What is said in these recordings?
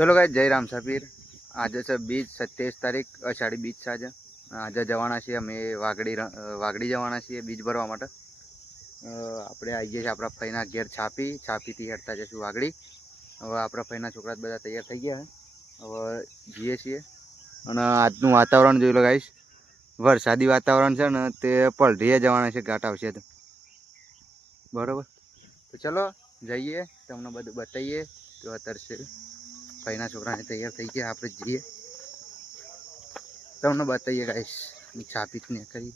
ચલો ગાય જય રામ સફીર. આજે છે બીજ સત્યાવીસ તારીખ, અષાઢી બીજ છે આજે. જવાના છીએ અમે વાગડી વાગડી જવાના છીએ બીજ ભરવા માટે. આપણે આવીએ છીએ આપણા ફઈના ઘેર છાપી, છાપીથી હેડતા જઈશું વાગડી હવે આપણા ફઈના છોકરા બધા તૈયાર થઈ ગયા હવે જઈએ છીએ. અને આજનું વાતાવરણ જોઈ લો ગાઈશ વરસાદી વાતાવરણ છે ને, તે પલઢીએ જવાના છે ઘાટ આવશે તો. બરોબર? તો ચલો, જઈએ. તમને બધું બતાવીએ. તો તરશે ભાઈના છોકરાને તૈયાર થઈ ગયા આપણે જઈએ. તમને બતાવીએ ગાઈશ છાપી ને કરી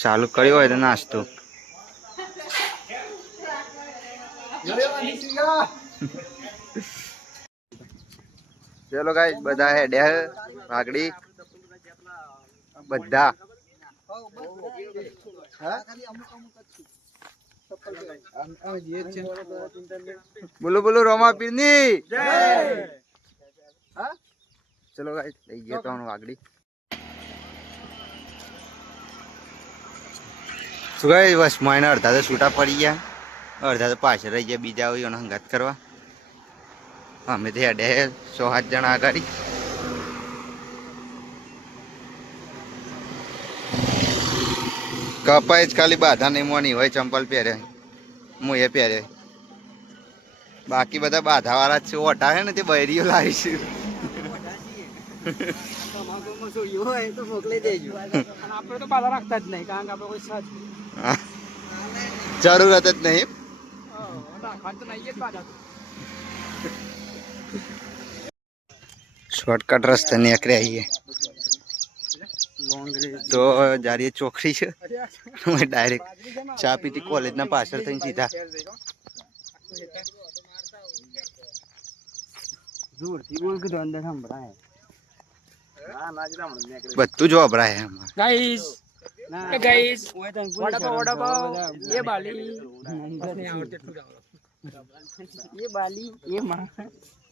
ચાલુ કર્યો હોય તો નાસ્તો. ચલો ગાઈસ બધા હેડે વાગડી. બધા. બોલો બોલો રોમાપીરની ચલો લઈ ગયા તો વાગડી. શું ગાઈ બસ મોઈને અડધા તો છૂટા પડી ગયા. અડધા તો પાછળ રહી ગયા બીજા હોય એનો હંગાત કરવા. અમે તો હેડે સો સાત જણા આગળ. કપાય જ ખાલી બાધા નહીં મોની હોય, ચંપલ પહેરે. હું પહેરે. બાકી બધા બાધા વાળા જ છે. ઓટા છે ને તે બૈરીઓ લાવીશું જરૂરત જ નહીં. શોર્ટકટ રસ્તે નીકળે આવીએ તો જારી ચોકડી છે. ડાયરેક્ટ ચા પીતી કોલેજના પાછળ થઈને સીધા. જોરથી બોલ કીધું અંદર સંભળાય. બધું જ વપરાય એમાં.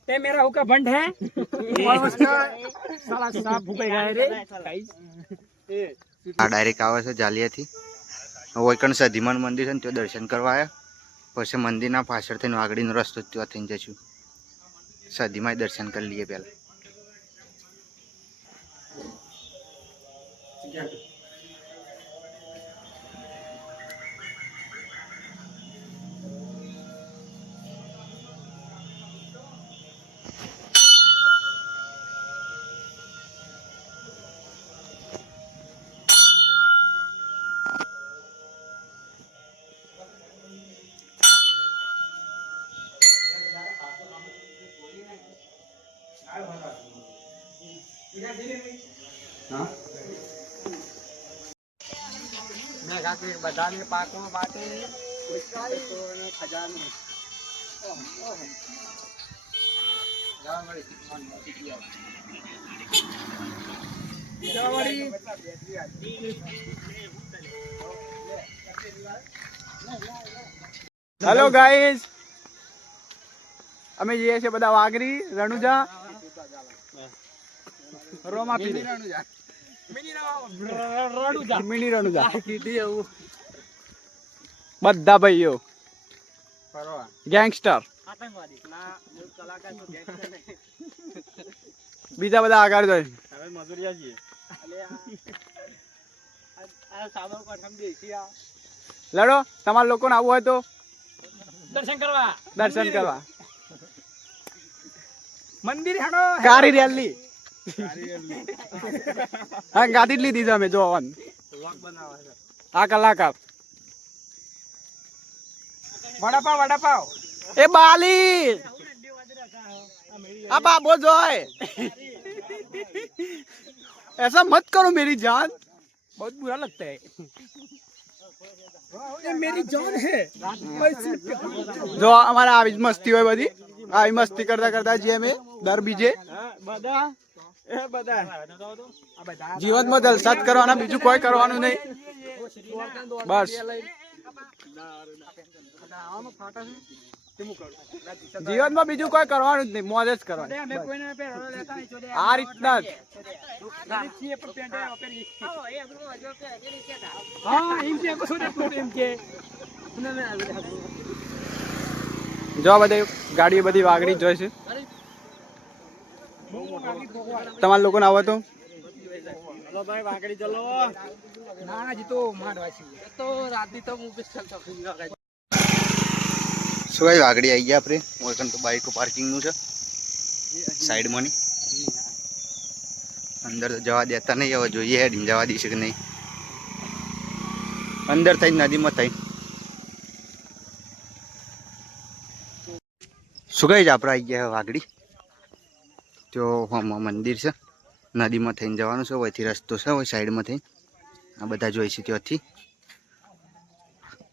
ગાઈસ એ ગાઈસ વડાપાવ વડાપાવ એ બાલી नहीं आवड़ते ठुक ये बाली ये माँ ये मेरा हुक्का भंड है और उसका साला सांप फूके गए रे गाइस આ ડાયરેક્ટ આવે છે જાલિયાથી વૈકણ સધીમાન મંદિર છે ને ત્યાં દર્શન કરવા આવ્યા પછી મંદિરના પાછળ થઈને વાગડીનો રસ્તો ત્યાં થઈને જશું સધીમાં દર્શન કરી લઈએ પહેલાં બધાને પાકો માટે ખજાનો. Hello guys. અમે જઈએ છીએ બધા વાઘરી રણુજા. રોમા રણુજા. મિની રણુજા. બધા ભાઈઓ. ગેંગસ્ટર બીજા બધા આગળ જાય. લડો તમારા લોકોને આવવું હોય તો દર્શન કરવા. દર્શન કરવા. મંદિર હેડો કારી રેલી. હા ગાડી જ લીધી છે અમે જોવાનું આ કલાકાર વડાપાવ વડાપાવ એ બાલી આ બાબો જોય ऐसा मत करो मेरी जान बहुत बुरा लगता है ये मेरी जान है જો અમારે આવી જ મસ્તી હોય બધી આવી મસ્તી કરતા કરતા જઈએ અમે દર બીજે બધા એ બધા જીવનમાં જલસા જ કરવાના બીજું કોઈ કરવાનું નહીં બસ જીવનમાં બીજું કોઈ કરવાનું જ નહીં મોજ જ કરવાનું. આ રીતના જ. જો બધી ગાડીઓ બધી વાગડી જ જોઈ તમારા લોકોને આવો તો. ચલો ભાઈ વાગડી ચલો. ના ના જીતો માંડવા છે તો રાતની તો હું બી ચાલતો શું ભાઈ વાગડી આવી ગયા આપણે? મોરકન તો બાઇકો પાર્કિંગનું છે. સાઈડમાં ની અંદર તો જવા દેતા નહીં હવે જોઈએ હેડીને જવા દઈશું કે નહીં. અંદર થઈ નદીમાં થઈ શું કઈ જ આપણે આવી ગયા વાગડી તો મંદિર છે. નદીમાં થઈને જવાનું છે વયથી રસ્તો છે હોય સાઈડમાં થઈ આ બધા જોઈ છે ત્યાંથી.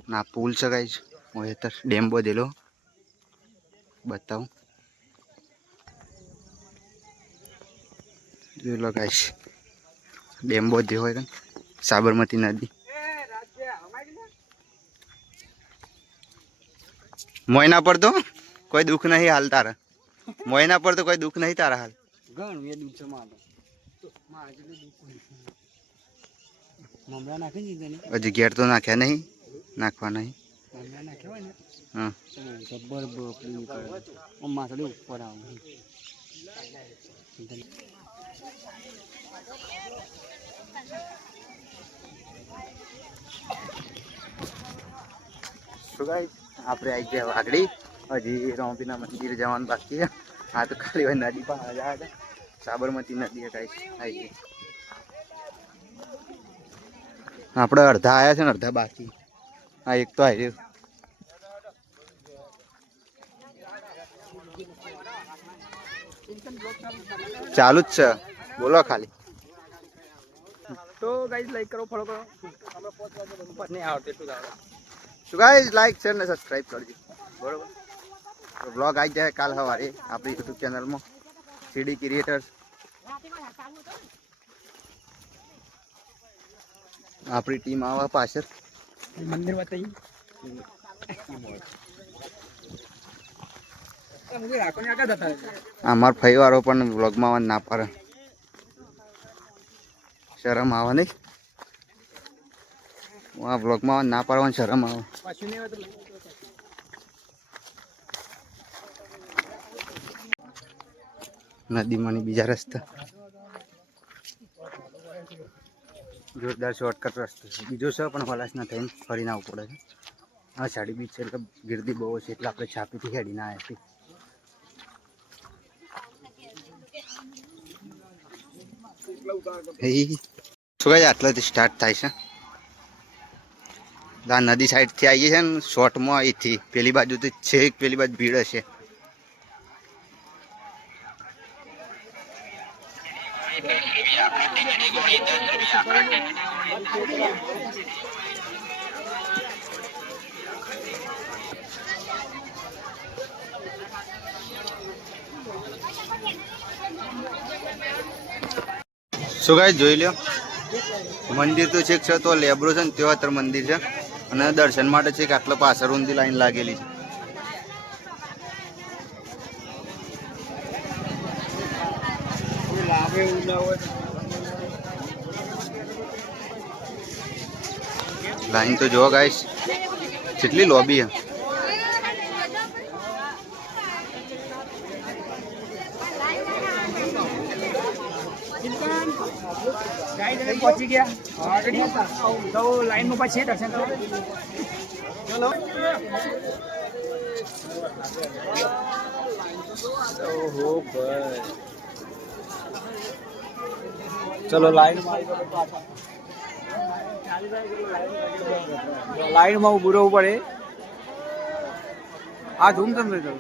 ના, પુલ છે ગાઈશ હોય અત્યારે ડેમ બધેલો. બતાવું. જોઈ લો ગાઈશ ડેમ બધે હોય સાબરમતી નદી. મોયના પર તો કોઈ દુઃખ નહીં હાલ તારા. મોયના પર તો કોઈ દુઃખ નહીં તારા હાલ. ઘણું એ દુઃખ છે મારે ઘેર તો નાખ્યા નહીં. નાખવા નહીં. જબ્બર બકરી માથડી ઉપર આવું. આપણે આવી ગયા વાઘડી. હજી રોમ્પીના મંદિર જવાનું બાકી છે. આ તો ખાલી નદી પર આવ્યા હતા સાબરમતી નદી આવી ગઈ આપણે અડધા આવ્યા છે ને અડધા બાકી. હા એક તો આવી રહ્યું. ચાલુ જ છે. બોલો ખાલી. તો ગાઈસ લાઈક કરો ફોલો કરો. નહીં આવડતું એટલું જ આવડે? શું ગાઈસ લાઈક શેર ને સબસ્ક્રાઇબ કરજો. બરોબર? બ્લોગ આવી જાય કાલ સવારે આપણી યુટ્યુબ ચેનલમાં સીડી ક્રિએટર્સ આપણી ટીમ આવે પાછળ. મંદિર. અમાર ફઈવારો પણ વ્લોગમાં ના પાડે. શરમ આવે નહીં? આ વ્લોગમાં ના પાડવાની શરમ આવે પાછું નહીં આવે તો લઈ નદીમાંની બીજા રસ્તા. જોરદાર શોર્ટકટ રસ્તો છે. બીજો છે, પણ પલાસના થઈને ફરીને આવવું પડે છે. આ સાડી બીચ છે, એટલે ગીરદી બહુ છે, એટલે આપણે છાપીથી હેડીને આવ્યા છીએ શું કહે આટલાથી સ્ટાર્ટ થાય છે. આ નદી સાઈડથી આવીએ છે ને શોર્ટમાં અહીંથી, પેલી બાજુથી છેક પેલી બાજુ ભીડ હશે. કાંઈ જોઈ લ્યો. મંદિર તો છેક છે, તો લેબરો છે ને તેવા અત્યારે મંદિર છે. અને દર્શન માટે છેક આટલો પાછળ ઊંધી લાઈન લાગેલી છે. લાઈન તો જો ગાઈશ કેટલી લોબી છે ગાઈસ હવે પહોંચી ગયા આગળ લાઈનમાં પછી દર્શન કરો ચલો ઓહો, ભાઈ. ચલો લાઈન લાઈનમાં ઉભું રહેવું પડે. આ ધૂમ તમે તો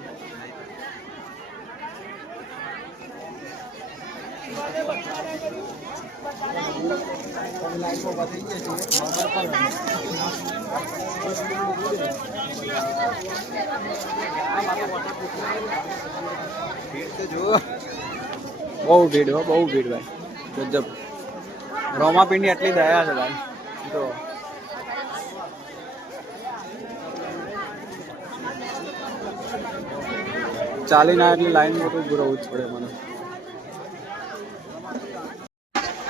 બહુ ભીડ હો, બહુ ભીડ ભાઈ. ગજબ. રોમાપિંડી આટલી દયા છે ભાઈ. તો ચાલીને એટલી લાઈનમાં તો ઊભું રહેવું જ પડે મને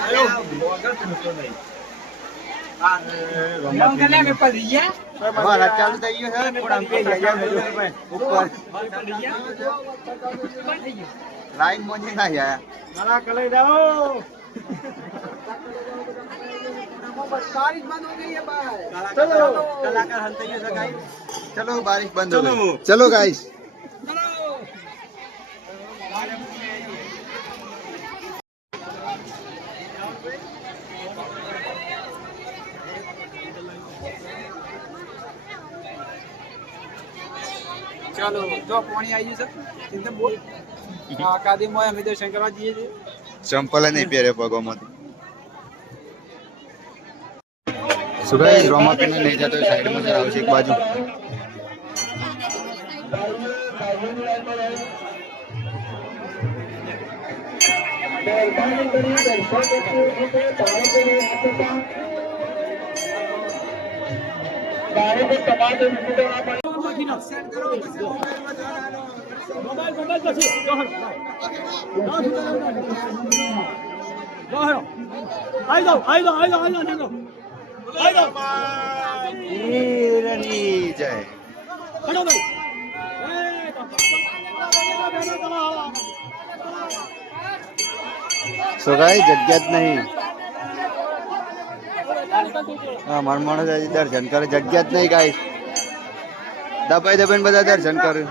જાઉં કે લે, પેપર લઈ ગયા? અમારા ચાલુ થઈ ગયું છે પણ આમ કહી જાય કલાઈ પેપર લઈ ગયા? બંધ થઈ ગયું. લાઈન મોજી ના આયા ચલો બારિશ બંધ હો ગઈ ચલો ગાઈસ ચાલો જો પાણી આવી ગયું છે એકદમ બોલ આ કાદીમાં અમે દર્શન કરવા જઈએ છીએ. ચંપલ નહીં પહેરે પગોમાંથી. સુભાઈ રોમાપીને લઈ જતો સાઈડમાં જરા આવશે એક બાજુ. વીરની જય સુભાઈ જગ્યા જ નહીં. હા મારું માણસ આજે દર્શન કરે જગ્યા જ નહીં ગાઈસ દબાઈ દબાઈને બધા દર્શન કરે.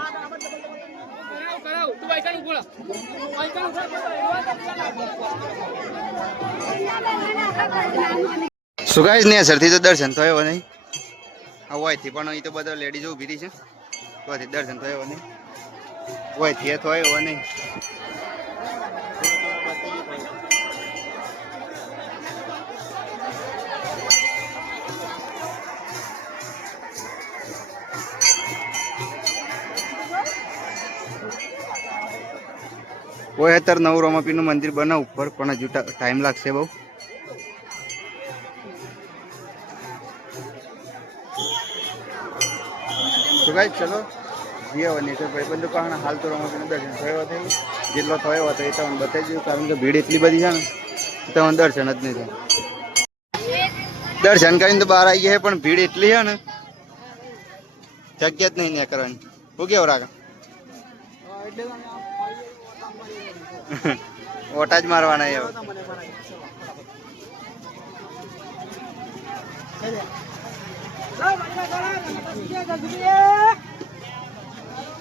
શું ગાઈસ ને સરથી તો દર્શન થયો નહીં. હોયથી પણ અહીં તો બધા લેડીઝ ઊભી રહી છે. તોથી દર્શન થયો નહીં. હોયથી એ થયો નહીં. કોઈ અત્યારે નવું રોમાપીનું મંદિર બનાવ ઉપર, પણ હજુ ટાઈમ લાગશે બહુ. તો ગાઈસ, ચલો. જીએ વની તો ભાઈ બંધુ કારણ હાલ તો રમતનું દર્શન થયો હતો જેટલો થયો હતો એ તમને બતાવી દીધું કારણ કે ભીડ એટલી બધી છે ને તમને દર્શન જ નહીં થાય. દર્શન કરીને તો બહાર આવી ગયા પણ ભીડ એટલી છે ને, જગ્યા જ નહીં ત્યાં કરવાની. હું કેવું આ ઓટા જ મારવાના હવે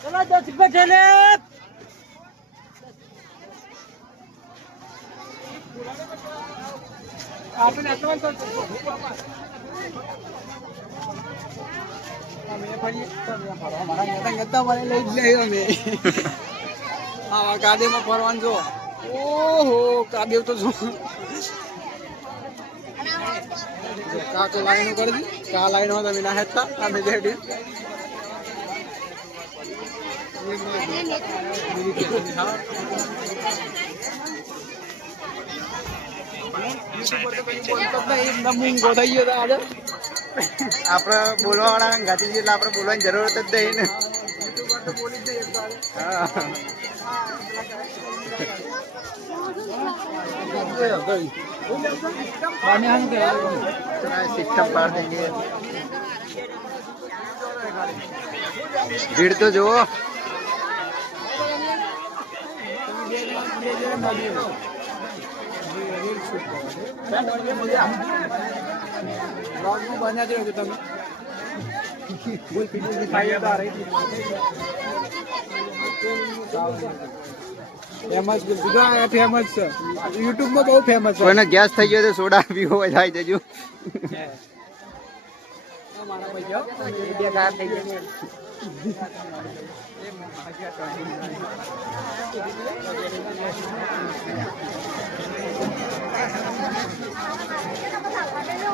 ચલો દસ રૂપિયા ઠેલે આપણે advance આપો. અમે ફરીએ. મારા મને લઈ જ લઈ અમે હા કાદેવમાં ફરવાનું જો ઓહો કાદેવ તો જો કાકો લાઈનો કરી દી. કા લાઈનો તમે ના હેતા અમે આજે આપણે બોલવા વાળા ગાતી એટલે આપણે બોલવાની જરૂરત જ નહીં ને. હા. સિસ્ટમ પાર દેંગે ભીડ તો જુઓ. બન્યા રહેજો તમે. ફેમસ ગુજરાત ફેમસ છે. યુટ્યુબમાં બહુ ફેમસ છે. કોઈને ગેસ થઈ ગયો તો સોડા પીવો હોય થાય જજો Thank ભાઈઓ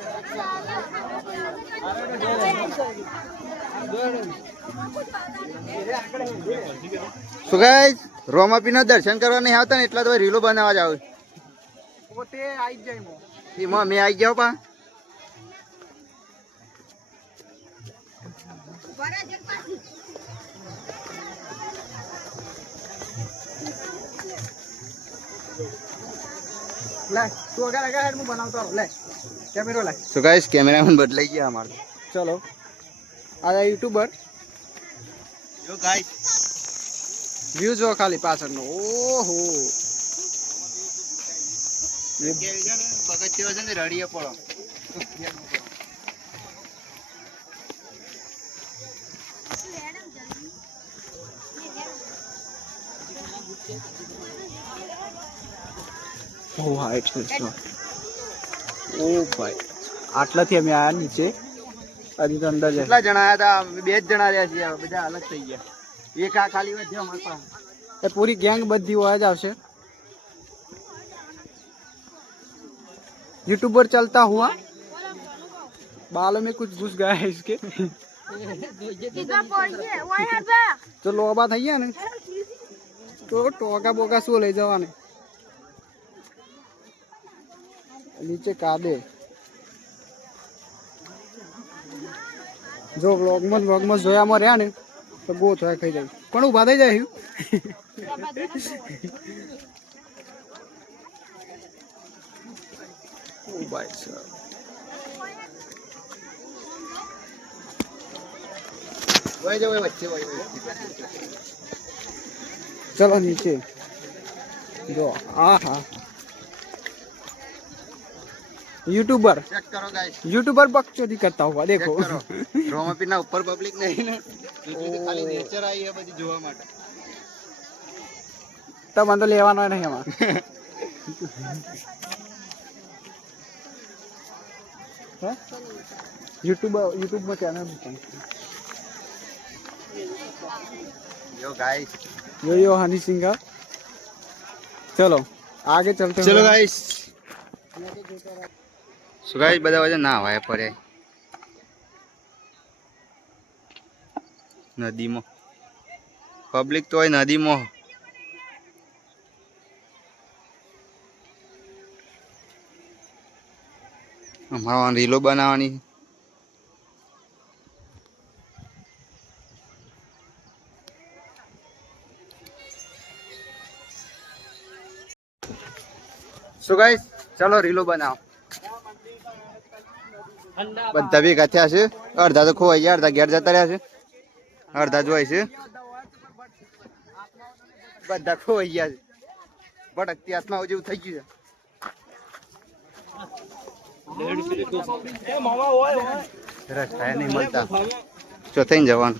શું ગાઈસ રોમાપીના દર્શન કરવા નહીં આવતા ને એટલા તો રીલો બનાવવા જાવ. પોતે આવી જ જાય મો. એમાં મેં આવી ગયો પા. લે તું અગર અગર હેડ હું બનાવતો રહું લે કેમેરો લે. શું ગાઈસ કેમેરામેન બદલાઈ ગયા અમારે. ચલો. આ યુટ્યુબર જો ગાઈસ વ્યૂ જો ખાલી પાછળનો. ઓહો. પગથિયો છે ને રડીએ પડો. ઓ ભાઈ. આટલાથી અમે આયા નીચે. હજી તો અંદર જાય કેટલા જણા આવ્યા હતા અમે બે જ જણા રહ્યા છીએ હવે બધા અલગ થઈ ગયા એક આ ખાલી વધ્યો અમારી પાસે એ પૂરી ગેંગ બધી હોય જ આવશે यूट्यूबर चलता हुआ बालों में कुछ घुस गया है इसके તો લોબા થઈ ગયા ને તો ટોકા બોકા શું લઈ જવાને નીચે કાદે જો વ્લોગમાં વ્લોગમાં જોયામાં રહ્યા ને તો બહુ થયા ખાઈ જાય. પણ ઊભા થઈ જાય ચલો નીચે. જો આ જાઓ, વહી વચ્ચે વહી, વહી. चलो नीचे जो हाँ हाँ यूट्यूबर ચેક કરો ગાઈસ यूट्यूबर बकचोदी करता हुआ ચેક देखो કરો રોમાપીરના ઉપર પબ્લિક નહીં ને એટલે તો ખાલી નેચર આવી છે બધી જોવા માટે तब अंदर लेवाना नहीं हमारा यूट्यूब यूट्यूब में चैनल જો guys yo yo Honey Singh का चलो आगे चलते ચલો हैं। ગાઈસ સો ગાઈસ બધા વજન ના વાય પડે. નદીમાં. પબ્લિક તો હોય નદીમાં. અમારા રીલો બનાવવાની. સો ગાઈસ ચલો રીલો બનાવો. બધા ભેગા થયા છે. અડધા તો ખોવાઈ ગયા અડધા ઘેર જતા રહ્યા છે. અડધા જોઈ છે. બધા ખોવાઈ ગયા છે. ભટકતી આત્મા જેવું થઈ ગયું છે. રસ્તા નહીં મળતા. જો થઈને જવાનું.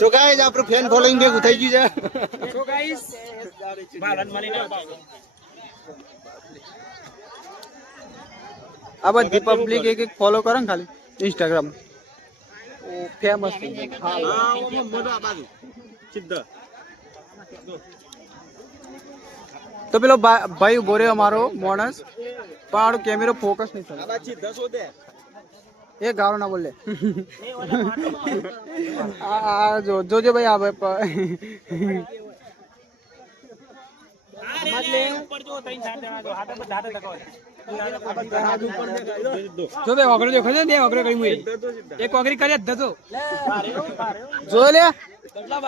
સો ગાઈસ આપણું ફેન ફોલોઈંગ ભેગું થઈ ગયું છે. સો ગાઈસ આ બધી પબ્લિક એક એક ફોલો કરો ને ખાલી ઇન્સ્ટાગ્રામ ફેમસ તો પેલો ભાઈ ઊભો રહ્યો અમારો માણસ. પણ કેમેરો ફોકસ નહીં થયો. એ ગાળો ના બોલે. આ જો જોજો ભાઈ આ જો બે વગડો દેખો છે બે કરી મુએ એક વગરી કરી ધજો. જો લે? કેટલા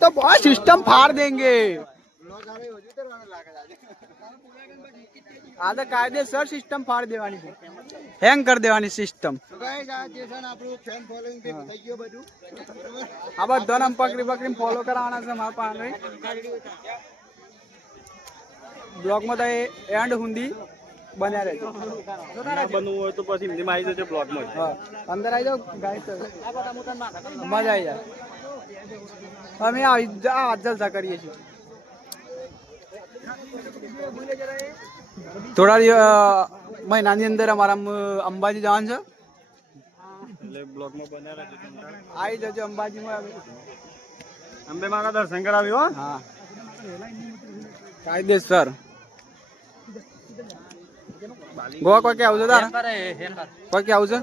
તો બહુ સિસ્ટમ ફાડ દેંગે. આ તો કાયદેસર સિસ્ટમ ફાડી દેવાની છે. હેંગ કરી દેવાની સિસ્ટમ આ બધાને આમ પકડી પકડીને ફોલો કરાવવાના છે મારા પાસે બ્લોગમાં તો એન્ડ હુંદી બન્યા રહે. બનવું હોય તો પછી હિન્દીમાં આવી જશે બ્લોગમાં હા. અંદર આવી જાઓ ગાઈસ મજા આવી જાય. અમે આવી જલસા કરીએ છીએ. થોડા મહિનાની અંદર અમારા અંબાજી જવાનું છે. એટલે બ્લોગમાં બન્યા રહેજો આવી જજો અંબાજીમાં અંબે માના દર્શન કરાવ્યો હો. હા. કાયદેસર. ગોવા કોઈ કે આવજો તારે? કોઈ કે આવજો?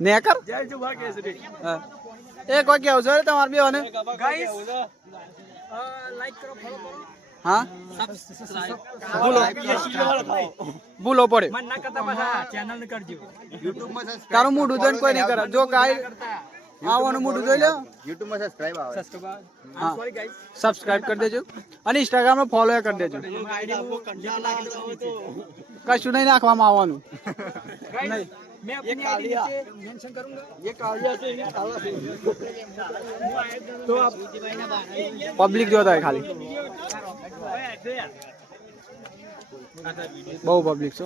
નેકર. એ કોઈ કે આવજો? તમાર બે ને હા? ભૂલો પડે. મન ના કરતા પાછા ચેનલ ને કરજો. તારું મોઢું જોઈને કોઈ નહીં કરે. જો કાંઈ આવવાનું મોઢું જોઈ લો યુટ્યુબમાં સબસ્ક્રાઇબ આવે. હા. સબસ્ક્રાઇબ કરી દેજો. અને ઇન્સ્ટાગ્રામ ફોલો કરી દેજો. કશું નહીં નાખવામાં આવવાનું. નહીં. मैं अपनी आईडी नीचे मेंशन करूंगा ये कालिया से ये काला से तो आप પબ્લિક જોતા હોય ખાલી બહુ પબ્લિક છે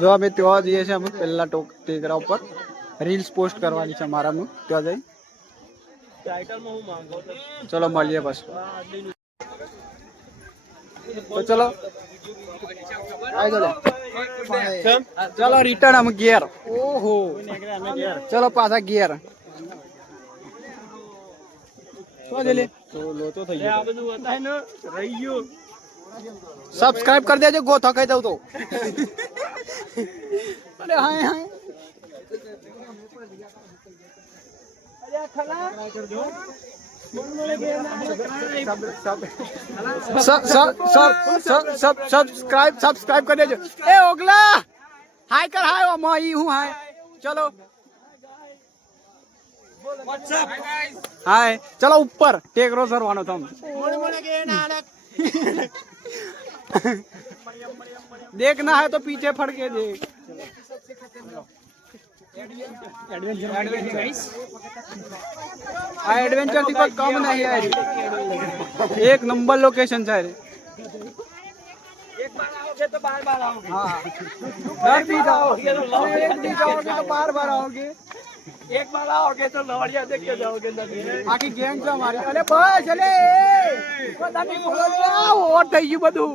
જો અમે ત્યાં જઈએ છીએ અમુક પહેલા ટોક ટેકરા ઉપર. રીલ્સ પોસ્ટ કરવાની છે મારામાં. ત્યાં જઈ. ચલો મળીએ બસ તો ચલો. આવી ચલો ચલો રિટર્ન અમે ગિયર ઓહો ચલો પાછા ગિયર શું છે લે તો લોચો થઈ ગયો આ બધું બતાય ને રહી ગયો सब्सक्राइब सब्सक्राइब कर ए, ओगला! हाय कर, हाय और मई हूँ हाय। चलो। हाय, चलो ऊपर। टेक रो, सर, वानो तुम देखना है तो पीछे फड़ के देख। આ એડવેન્ચરથી કોઈ કમ નહીં યાર એક નંબર લોકેશન છે એક બાર आओगे तो બધું.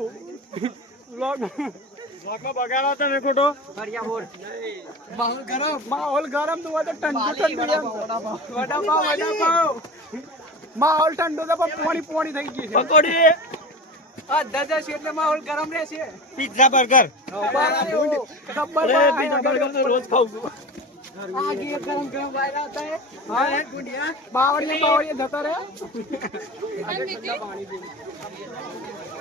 માહોલ ગરમ માહોલ તો ઠંડુ માહોલ ઠંડો તો પોણી પોણી થઈ ગઈ છે. પકોડી. આ દાદા છે એટલે માહોલ ગરમ રહેશે પિઝા બર્ગર બર્ગર તો રોજ ખાઉં છું. આગે ગરમ જતા રહે?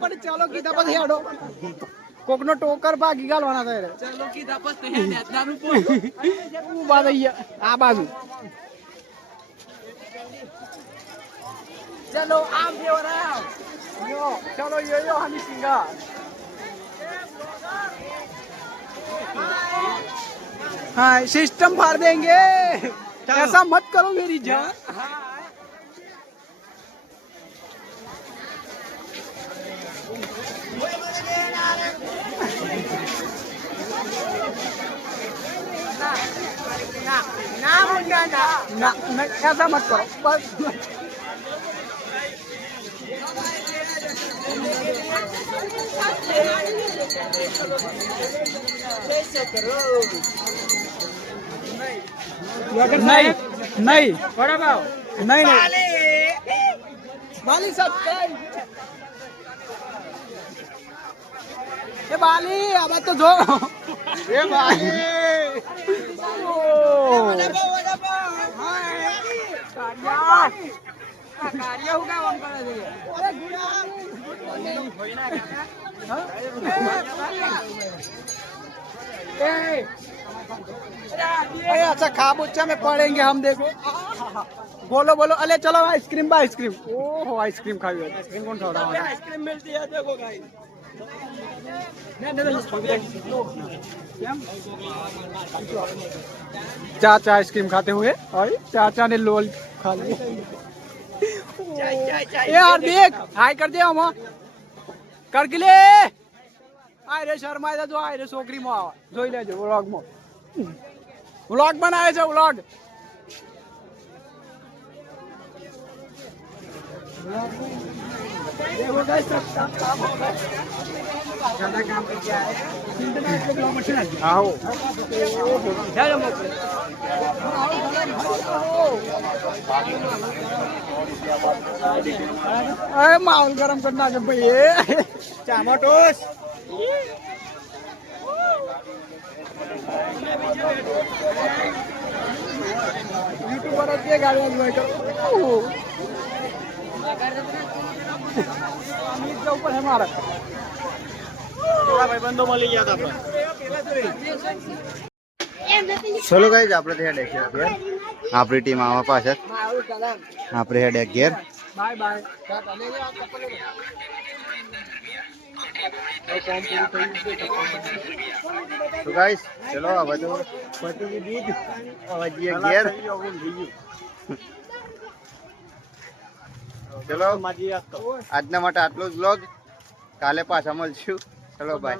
પણ ચાલો કીધા પછી હેડો કોકનો ટોકર ભાગી ગાલવાના થાય ચાલો કીધા પછી હેડે દારૂ પોતો ઉભા થઈ ગયા આ બાજુ चलो आम भी हो रहा है यो चलो यो यो हनी सिंगा हाँ सिस्टम फाड़ देंगे ऐसा मत करो मेरी जान ना ऐसा मत करो बस नहीं नहीं बड़ा भाव नहीं नहीं माली साहब এ বালি আবার তো জোর এ বালি अच्छा खा बुच्चा में पढ़ेंगे हम देखो। बोलो बोलो। अरे चलो आइसक्रीम बा आइसक्रीम। ओहो आइसक्रीम खाई आइसक्रीम कौन खा रहा है? आइसक्रीम मिलती है देखो चाचा आइसक्रीम खाते हुए और चाचा ने लोल खा लिया ए यार देख हाय कर दे हम कर के ले આય રે શર્માય છે જો આય રે છોકરીમાં આવે જોઈ લેજો વ્લોગમાં વ્લોગ બનાવે છે વ્લોગ ये होगा सब सब काम होगा ज्यादा काम पे क्या है इंटरनेट पे जो मशीन है आओ चलो मुझे अरे माहौल गरम करना जब ये चामाटोस यूट्यूब पर गाड़ी आज बैठो अमित के ऊपर है हमारा ભાઈબંધો મળી ગયા હતા આપણે ચલો ગાઈઝ આપણે ત્યાં ડેક્યા ઘેર આપણી ટીમ આવા પાછળ આપણે હેડ ઘેર बाय बाय તો ગાઈઝ ચલો હવે તો પતી ગઈ બીજ હવે જઈએ ઘેર ચલો. આજના માટે આટલો જ બ્લોગ કાલે પાછા મળશું. ચલો બાય